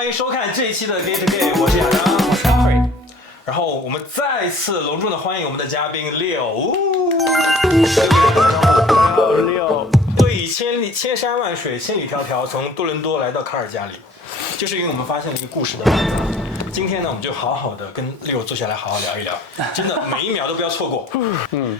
欢迎收看这一期的 Gay to Gay， 我是亚当，我是 Alfred。然后我们再次隆重的欢迎我们的嘉宾 Leo。Leo，对，千山万水，千里迢迢，从多伦多来到卡尔加里，就是因为我们发现了一个故事的。今天呢，我们就好好的跟 Leo 坐下来好好聊一聊，真的每一秒都不要错过。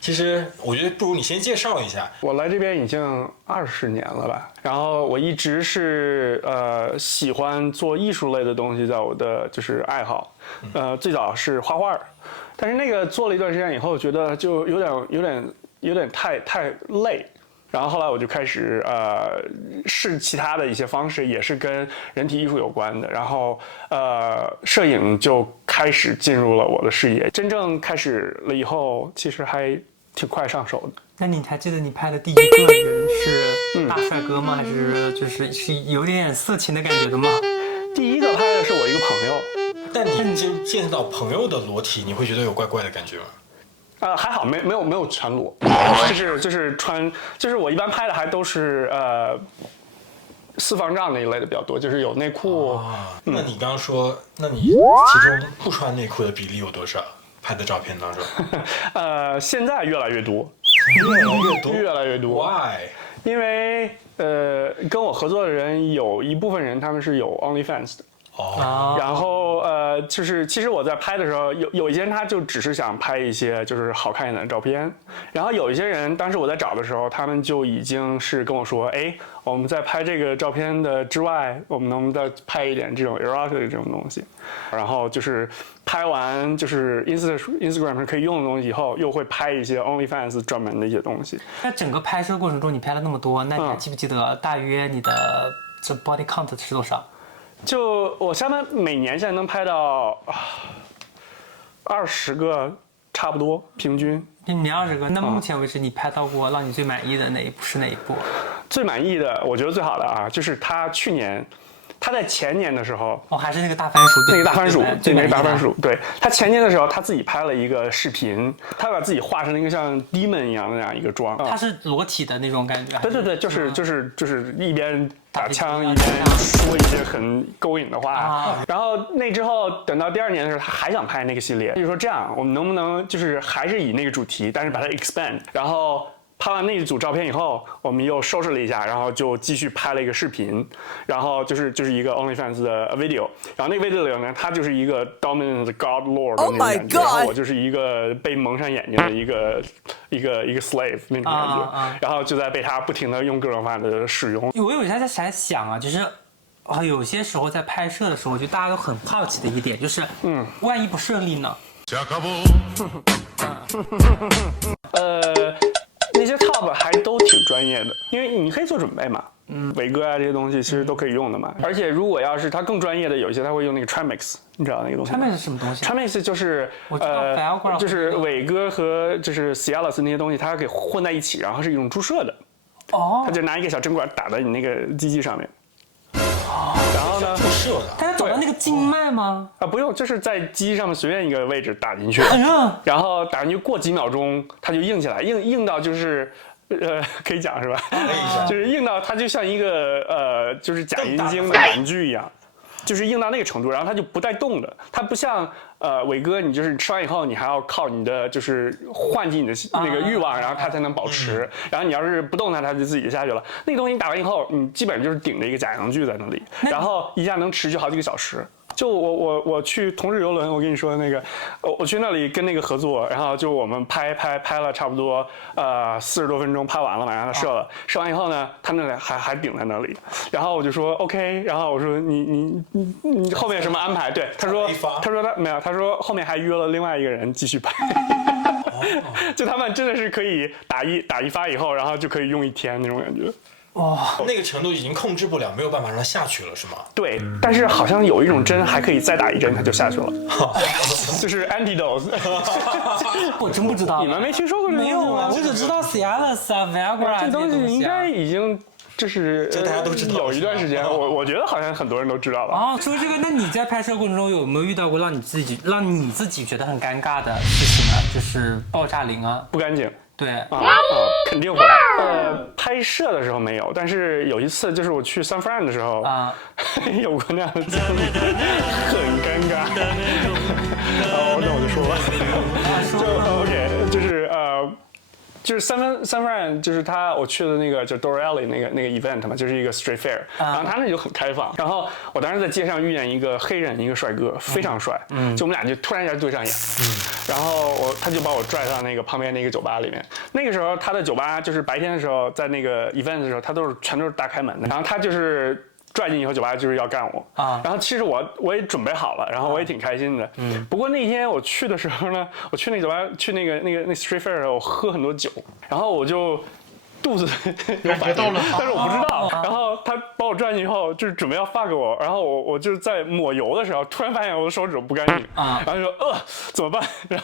其实我觉得不如你先介绍一下。我来这边已经20年了吧，然后我一直是喜欢做艺术类的东西，在我的就是爱好。最早是画画，但是那个做了一段时间以后，觉得就有点太累。然后后来我就开始试其他的一些方式，也是跟人体艺术有关的。然后摄影就开始进入了我的视野。真正开始了以后，其实还挺快上手的。那你还记得你拍的第一个人是大帅哥吗？还是是有点色情的感觉的吗？第一个拍的是我一个朋友。但你见到朋友的裸体，你会觉得有怪怪的感觉吗？还好，没有全裸，就是穿，就是我一般拍的还都是私房照那一类的比较多，就是有内裤。那你刚刚说，那你其中不穿内裤的比例有多少？拍的照片当中？现在越来越多，越来越多。Why？ 因为跟我合作的人有一部分人他们是有 OnlyFans 的。然后就是其实我在拍的时候，有一些人他就只是想拍一些就是好看一点的照片，然后有一些人当时我在找的时候，他们就已经是跟我说，哎，我们在拍这个照片的之外，我们能不能再拍一点这种 erotic 的这种东西？然后就是拍完就是 Instagram 上可以用的东西以后，又会拍一些 OnlyFans 专门的一些东西。那整个拍摄过程中你拍了那么多，那你还记不记得大约你的这 body count 是多少？就我下面每年现在能拍到20个，差不多平均。你20个，那目前为止你拍到过让你最满意的那一部是哪一部？最满意的，我觉得最好的啊，就是他在前年的时候，还是那个大番薯，那个大番薯，对，那个大番薯，对，他前年的时候他自己拍了一个视频，他把自己画成一个像 demon 一样的那样一个妆，他是裸体的那种感觉。对，就是一边打枪一边说一些很勾引的话，然后那之后等到第2年的时候，他还想拍那个系列，就说这样我们能不能就是还是以那个主题，但是把它 expand， 然后拍完那一组照片以后，我们又收拾了一下，然后就继续拍了一个视频，然后就是一个 OnlyFans 的 video， 然后那个 video 里面他就是一个 dominant God Lord 的那种感觉，然后我就是一个被蒙上眼睛的一个 slave 那种感觉，然后就在被他不停的用各种方法的使用。我有在想啊，就是有些时候在拍摄的时候，我觉得大家都很好奇的一点就是，万一不顺利呢？那些 top 还都挺专业的，因为你可以做准备嘛，伟哥啊这些东西其实都可以用的嘛。而且如果要是他更专业的，有一些他会用那个 Trimix， 你知道那个东西吗？ Trimix 是什么东西？Trimix 就是就是伟哥和就是 Cialis 那些东西，它可以混在一起，然后是一种注射的。他就拿一个小针管打在你那个机器上面。然后呢？注射的。但是找到那个静脉吗？不用，就是在机上面随便一个位置打进去，然后打进去过几秒钟，它就硬起来，硬到就是可以讲是吧？就是硬到它就像一个就是假阴茎的玩具一样。就是硬到那个程度，然后它就不带动的，它不像伟哥，你就是吃完以后，你还要靠你的就是唤起你的那个欲望，然后它才能保持。然后你要是不动它，它就自己就下去了。那个东西你打完以后，你基本上就是顶着一个假阳具在那里，然后一下能持续好几个小时。就我去同志游轮，我跟你说那个，我去那里跟那个合作，然后就我们拍了差不多40多分钟，拍完了嘛，让他射了，射完以后呢，他那里还顶在那里，然后我就说 OK， 然后我说你后面有什么安排？对，他说他没有，他说后面还约了另外一个人继续拍，就他们真的是可以打一发以后，然后就可以用1天那种感觉。那个程度已经控制不了，没有办法让它下去了，是吗？对，但是好像有一种针还可以再打1针，它就下去了，就是 antidote。我真不知道，你们没听说过这个？没有啊，我只知道 Cialis 啊 Viagra 这东西应该已经就是这大家都知道，有一段时间，我觉得好像很多人都知道了。说这个，那你在拍摄过程中有没有遇到过让你自己觉得很尴尬的事情呢？就是爆炸铃啊，不干净。对肯定会。拍摄的时候没有，但是有一次就是我去 San Fran 的时候啊，有过那样的经历，很尴尬。那我就说吧，就 OK， 就是三藩就是我去的那个就 Doral 那个 event 嘛，就是一个 street fair，然后他那就很开放。然后我当时在街上遇见一个黑人，一个帅哥，非常帅，就我们俩就突然一下对上眼，然后他就把我拽到那个旁边那个酒吧里面。那个时候他的酒吧就是白天的时候在那个 event 的时候，他全都是大开门的，然后他就是拽进以后酒吧就是要干我啊。然后其实我也准备好了，然后我也挺开心的。不过那天我去的时候呢，我去那个酒吧去那 street fair 的时候，我喝很多酒，然后我就肚子有反应，但是我不知道。然后他把我拽进以后，就是准备要 fuck 我，然后我就在抹油的时候，突然发现我的手指不干净然后就说怎么办？然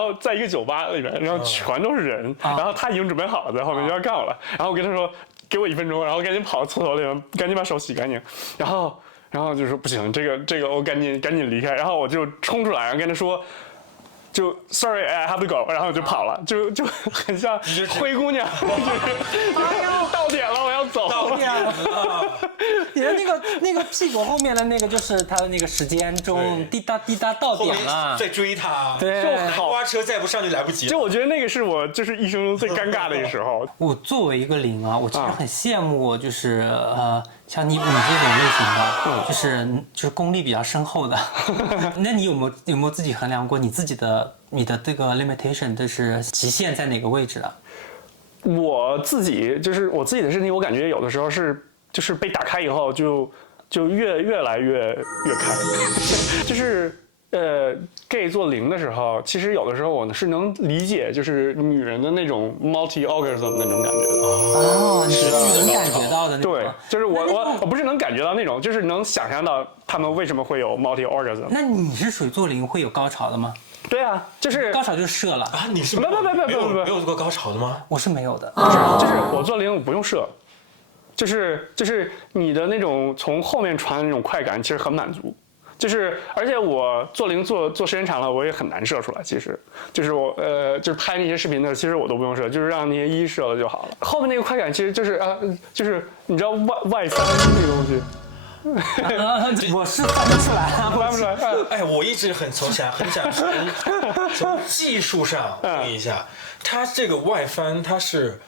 后在一个酒吧里面，然后全都是人，然后他已经准备好了，在后面就要干我了。然后我跟他说。给我1分钟，然后赶紧跑到厕所里面，赶紧把手洗干净，然后就说不行，这个我赶紧离开，然后我就冲出来，然后跟他说，就 sorry I have to go， 然后就跑了，就很像灰姑娘，就是到点了，我要走。到点了，你的那个屁股后面的那个就是他的那个时间钟，滴答滴答到点了，在追他，对，就花车再不上就来不及了。就我觉得那个是我就是一生中最尴尬的一个时候。我作为一个零啊，我其实很羡慕，就是像你这种类型的，就是功力比较深厚的。那你有没有自己衡量过你的这个 limitation， 就是极限在哪个位置的？我自己的身体，我感觉有的时候就是被打开以后就越来越开，就是gay 做0的时候，其实有的时候我是能理解，就是女人的那种 multi orgasm 那种感觉的。哦，你是能感觉到的那种。对，就是我不是能感觉到那种，就是能想象到他们为什么会有 multi orgasm。那你是属于做0会有高潮的吗？对啊，就是高潮就射了啊！你是没有过高潮的吗？我是没有的，就是我做0不用射，就是你的那种从后面传的那种快感，其实很满足。而且我做0做时间长了，我也很难射出来。其实，就是我就是拍那些视频的，其实我都不用射，就是让那些一射了就好了。后面那个快感其实就是你知道外翻那个东西。我是翻不出来，翻不出来。哎，我一直很想从技术上问一下，它这个外翻它是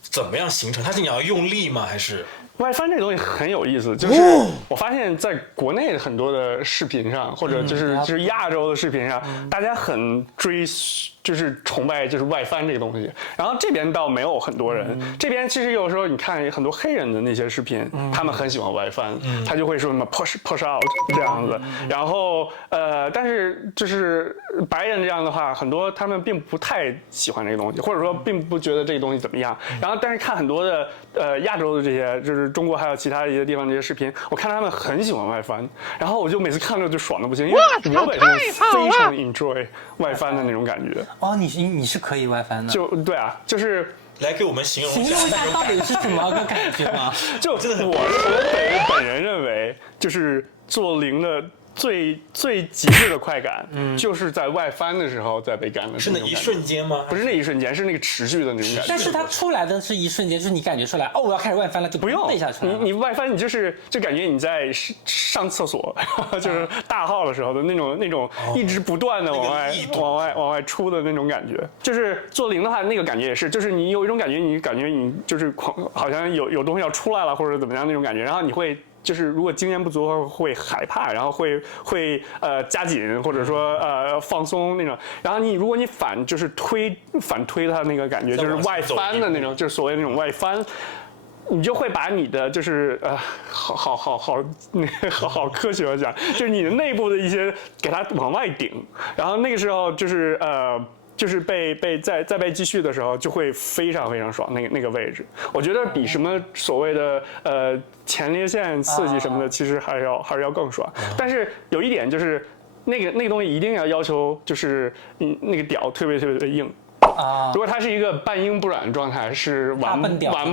怎么样形成？它是你要用力吗？还是？外翻这个东西很有意思，就是我发现在国内很多的视频上，或者就是亚洲的视频上，大家很就是崇拜就是外翻这个东西，然后这边倒没有很多人。这边其实有时候你看很多黑人的那些视频，他们很喜欢外翻，他就会说什么 push out 这样子。然后但是就是白人这样的话，很多他们并不太喜欢这个东西，或者说并不觉得这个东西怎么样。然后但是看很多的亚洲的这些，就是中国还有其他一些地方这些视频，我看他们很喜欢外翻，然后我就每次看着就爽的不行，因为我本身非常 enjoy 外翻的那种感觉。哦，你是可以外翻的，就对啊，就是来给我们形容一下到底是什么个感觉吗？就我本人认为，就是做0的最极致的快感，就是在外翻的时候在被干的是那一瞬间吗？不是那一瞬间，是那个持续的那种感觉。但是它出来的是一瞬间，就是你感觉出来，哦，我要开始外翻了，就不用背下去了。你外翻，你就感觉你在上厕所，就是大号的时候的那种一直不断的往外出的那种感觉。就是做0的话，那个感觉也是，就是你有一种感觉，你感觉你就是好像有东西要出来了，或者怎么样那种感觉，然后你会。就是如果经验不足的话，会害怕，然后会加紧，或者说放松那种。然后如果你反推它那个感觉，就是外翻的那种，就是所谓那种外翻。你就会把你的就是好科学的讲，就是你的内部的一些给它往外顶，然后那个时候就是再被继续的时候，就会非常非常爽。那个位置，我觉得比什么所谓的前列腺刺激什么的，其实还是要更爽。但是有一点就是，那个东西一定要求就是你那个屌特别的硬。如果它是一个半硬不软的状态，是玩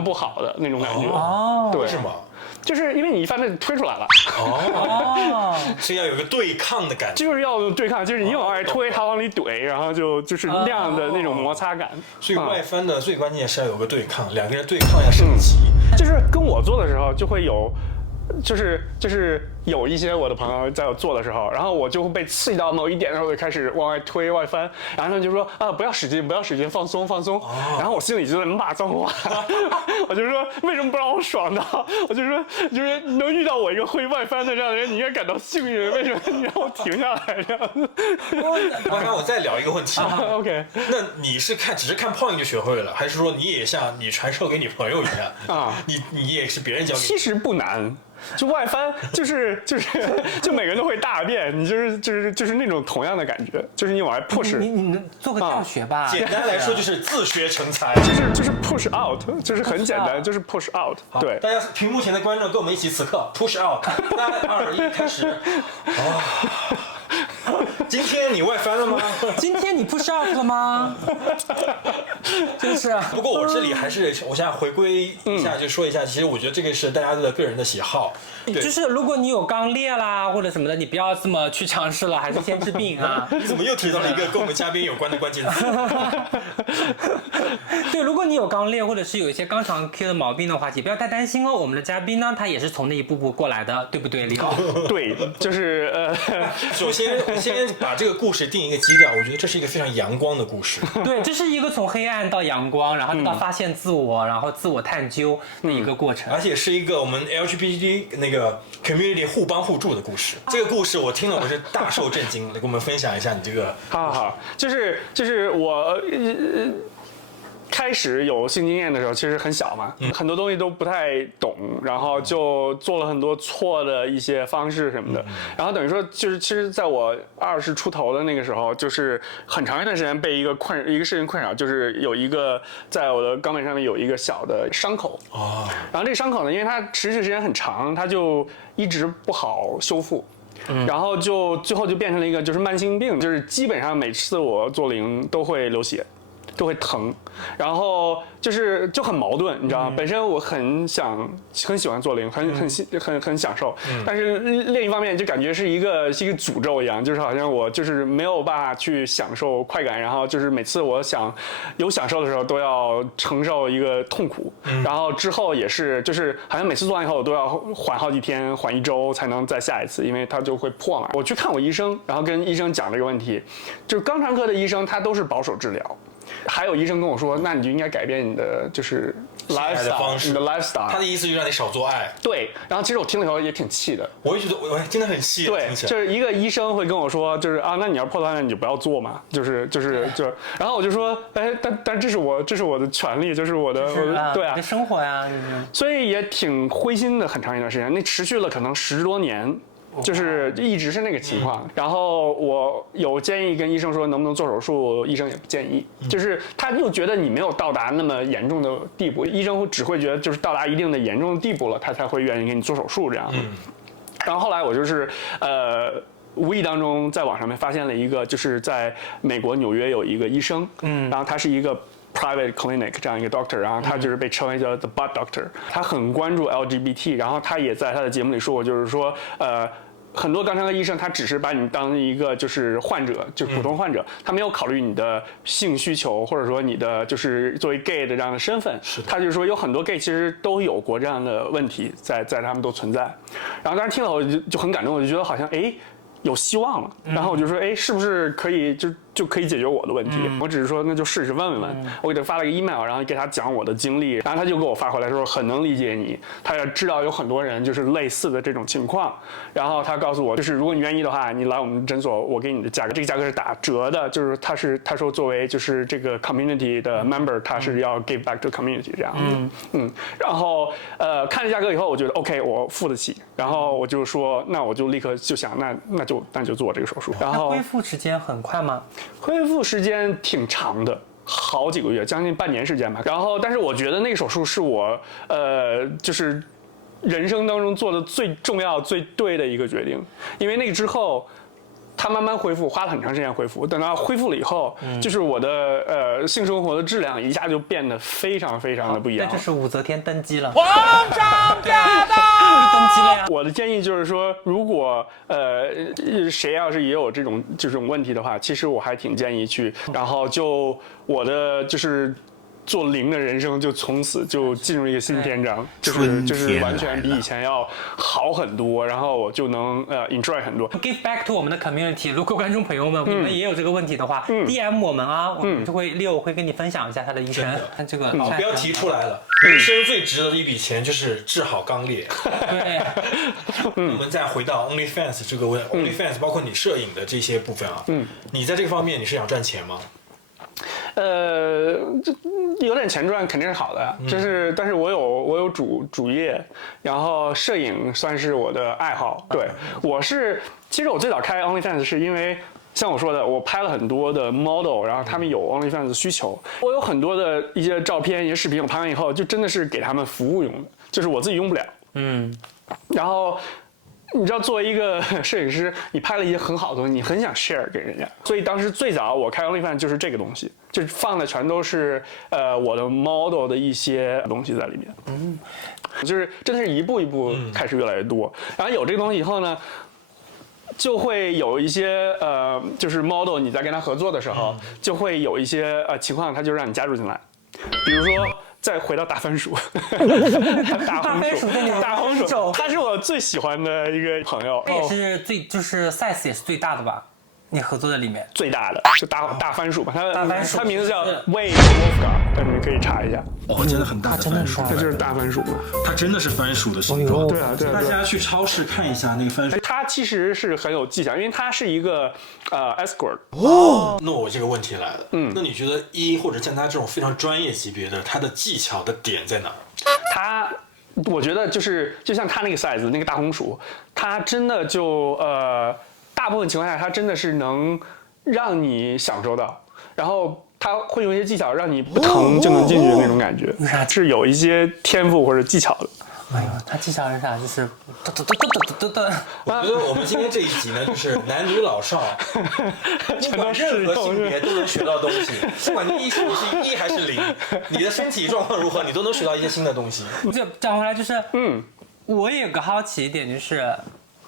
不好的那种感觉。哦，对，是吗？就是因为你一翻它就推出来了，是要有个对抗的感觉，就是要对抗，就是你往外推，它往里怼，然后就是那样的那种摩擦感。所以外翻的最关键是要有个对抗，两个人对抗要升级。就是跟我做的时候就会有。就是有一些我的朋友在我做的时候，然后我就会被刺激到某一点，然后就开始往外推外翻，然后他们就说不要使劲，不要使劲，放松放松。然后我心里就在骂脏话，我就说为什么不让我爽到？我就说就是能遇到我一个会外翻的这样的人，你应该感到幸运。为什么你让我停下来这样子？我再聊一个问题。OK， 那你是只是看泡影就学会了，还是说你也像你传授给你朋友一样啊？你也是别人教给你？其实不难。就外翻，就每个人都会大便，你就是那种同样的感觉，就是你往外 push。你做个教学吧。简单来说就是自学成才，就是 push out， 就是很简单，就是 push out。对，大家屏幕前的观众跟我们一起此刻 push out， 3、2、1，开始。今天你外翻了吗？今天你 push out 了吗？就是。不过我这里还是我想回归一下，就说一下，其实我觉得这个是大家的个人的喜好。就是如果你有肛裂啦或者什么的，你不要这么去尝试了，还是先治病啊。你怎么又提到了一个跟我们嘉宾有关的关键词？对，如果你有肛裂或者是有一些肛肠科的毛病的话，也不要太担心哦。我们的嘉宾呢，他也是从那一步步过来的，对不对，李奥？对，就是首先把这个故事定一个基调，我觉得这是一个非常阳光的故事。对，这是一个从黑暗到阳光，然后到发现自我，然后自我探究的一个过程。而且是一个我们 LGBT 那个 community 互帮互助的故事。这个故事我听了我是大受震惊，来跟我们分享一下你这个。好，就是我。开始有性经验的时候，其实很小嘛，很多东西都不太懂，然后就做了很多错的一些方式什么的，然后等于说就是其实在我20出头的那个时候，就是很长一段时间被一个事情困扰，就是有一个在我的肛门上面有一个小的伤口然后这个伤口呢，因为它持续时间很长，它就一直不好修复。然后就最后就变成了一个就是慢性病，就是基本上每次我做零都会流血。都会疼，然后就很矛盾，你知道吗？本身我很喜欢做零，很享受，但是另一方面就感觉是一个诅咒一样，就是好像我就是没有办法去享受快感，然后就是每次我想有享受的时候都要承受一个痛苦，然后之后也是就是好像每次做完以后我都要缓好几天，缓1周才能再下一次，因为它就会破嘛。我去看我医生，然后跟医生讲这个问题，就是肛肠科的医生他都是保守治疗。还有医生跟我说，那你就应该改变你的就是 lifestyle， 你的 lifestyle。他的意思就是让你少做爱。对，然后其实我听了以后也挺气的。我也觉得我真的很气。对，就是一个医生会跟我说，就是那你要破断你就不要做嘛，就是然后我就说，但这是我的权利，就是我的对啊，你的生活呀，所以也挺灰心的，很长一段时间，那持续了可能10多年。就是一直是那个情况，然后我有建议跟医生说能不能做手术，医生也不建议，就是他又觉得你没有到达那么严重的地步，医生只会觉得就是到达一定的严重的地步了，他才会愿意给你做手术这样。然后后来我就是无意当中在网上面发现了一个，就是在美国纽约有一个医生，然后他是一个private clinic 这样一个 doctor， 然后他就是被称为叫 the butt doctor， 他很关注 LGBT， 然后他也在他的节目里说过，就是说很多肛肠科医生他只是把你当一个就是患者，就是普通患者，他没有考虑你的性需求，或者说你的就是作为 gay 的这样的身份。他就说有很多 gay 其实都有过这样的问题，在他们都存在。然后当时听了我就很感动，我就觉得好像有希望了。然后我就说是不是可以就可以解决我的问题？我只是说那就试试问问。我给他发了个 email， 然后给他讲我的经历，然后他就给我发回来说很能理解你，他也知道有很多人就是类似的这种情况。然后他告诉我，就是如果你愿意的话，你来我们诊所，我给你的价格，这个价格是打折的，就是他说作为就是这个 community 的 member， 他是要 give back to community 这样。然后看了价格以后，我觉得 OK， 我付得起。然后我就说，那我就立刻就想，那就做这个手术。然后恢复时间很快吗？恢复时间挺长的，好几个月，将近半年时间吧。然后，但是我觉得那个手术是我就是人生当中做的最重要、最对的一个决定，因为那个之后，它慢慢恢复，花了很长时间恢复。等到恢复了以后，就是我的性生活的质量一下就变得非常非常的不一样。那就是武则天登基了，皇上驾到！登基了呀。我的建议就是说，如果谁要是也有这种问题的话，其实我还挺建议去，然后就我的就是做零的人生就从此就进入一个新篇章，就是完全比以前要好很多，然后我就能enjoy 很多。Give back to 我们的 community， 如果观众朋友们你们也有这个问题的话，DM 我们啊，我们就会Leo会跟你分享一下他的医生。看这个好，标题出来了，人生最值得的一笔钱就是治好肛裂。对，我们再回到 OnlyFans 这个OnlyFans 包括你摄影的这些部分啊，你在这个方面你是想赚钱吗？有点钱赚肯定是好的，但是我有主业，然后摄影算是我的爱好。对，其实我最早开 OnlyFans 是因为像我说的，我拍了很多的 model， 然后他们有 OnlyFans 的需求，我有很多的一些照片、一些视频，我拍完以后就真的是给他们服务用的，就是我自己用不了。然后。你知道，作为一个摄影师，你拍了一些很好的东西，你很想 share 给人家。所以当时最早我开 OnlyFans 就是这个东西，就是放的全都是我的 model 的一些东西在里面。就是真的是一步一步开始越来越多。然后有这个东西以后呢，就会有一些就是 model 你在跟他合作的时候，就会有一些情况，他就让你加入进来，比如说。再回到大番薯，大红薯，他是我最喜欢的一个朋友，他也是就是 size 也是最大的吧？你合作的里面最大的就大番薯吧，他名字叫 Wade Wolfgang， 你们可以查一下。哦，真的很大的番薯，它就是大番薯，它真的是番薯的形状。对啊，大家去超市看一下那个番薯。它其实是很有技巧，因为它是一个escort。那我这个问题来了，那你觉得或者像他这种非常专业级别的，他的技巧的点在哪？我觉得就像他那个 size 那个大红薯，它真的就大部分情况下，它真的是能让你享受到，然后他会用一些技巧让你不疼就能进去的那种感觉，是有一些天赋或者技巧的。哎呦，他技巧是啥？就是我觉得我们今天这一集呢，就是男女老少，不管任何性别都能学到东西。不管你是1还是0，你的身体状况如何，你都能学到一些新的东西。就讲回来就是，我也有个好奇一点就是。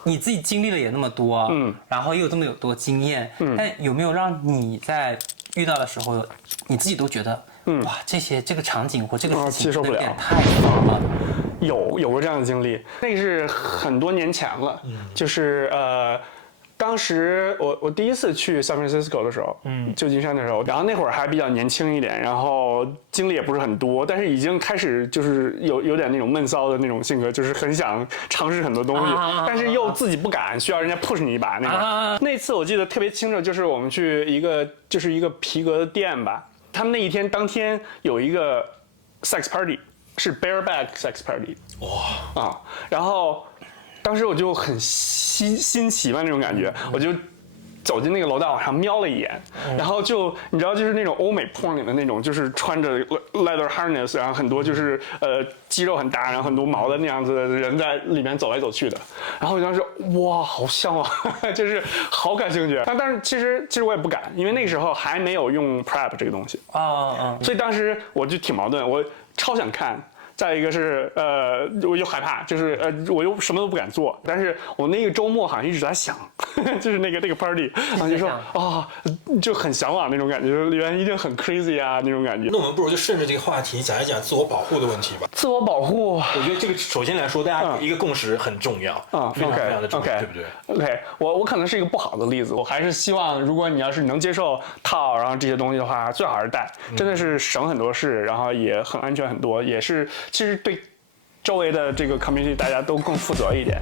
你自己经历了也那么多，然后又有这么多经验，但有没有让你在遇到的时候，你自己都觉得，哇，这个场景或这个事情接受不了，太疯了？有过这样的经历，那个是很多年前了，就是当时我第一次去 San Francisco 的时候，旧金山的时候，然后那会儿还比较年轻一点，然后经历也不是很多，但是已经开始就是有点那种闷骚的那种性格，就是很想尝试很多东西，但是又自己不敢，需要人家 push 你一把那种。那次我记得特别清楚，就是我们去一个皮革的店吧，他们那一天当天有一个 sex party， 是 bareback sex party， 然后。当时我就很新奇嘛那种感觉，我就走进那个楼道往上瞄了一眼，然后你知道就是那种欧美 porn 里的那种，就是穿着 leather harness， 然后很多就是肌肉很大，然后很多毛的那样子的人在里面走来走去的，然后我当时哇好香啊，就是好感兴趣。但是其实我也不敢，因为那个时候还没有用 PrEP 这个东西所以当时我就挺矛盾，我超想看。再一个是我又害怕，就是我又什么都不敢做，但是我那个周末好像一直在想，就是那个 party， 然后就说就很向往那种感觉，原来一定很 crazy 啊那种感觉。那我们不如就顺着这个话题讲一讲自我保护的问题吧。自我保护，我觉得这个首先来说，大家一个共识很重要非常非常的重要，对不对 ？OK， 我可能是一个不好的例子，我还是希望如果你要是能接受套，然后这些东西的话，最好还是戴，真的是省很多事，然后也很安全很多，也是。其实对周围的这个 community 大家都更负责一点。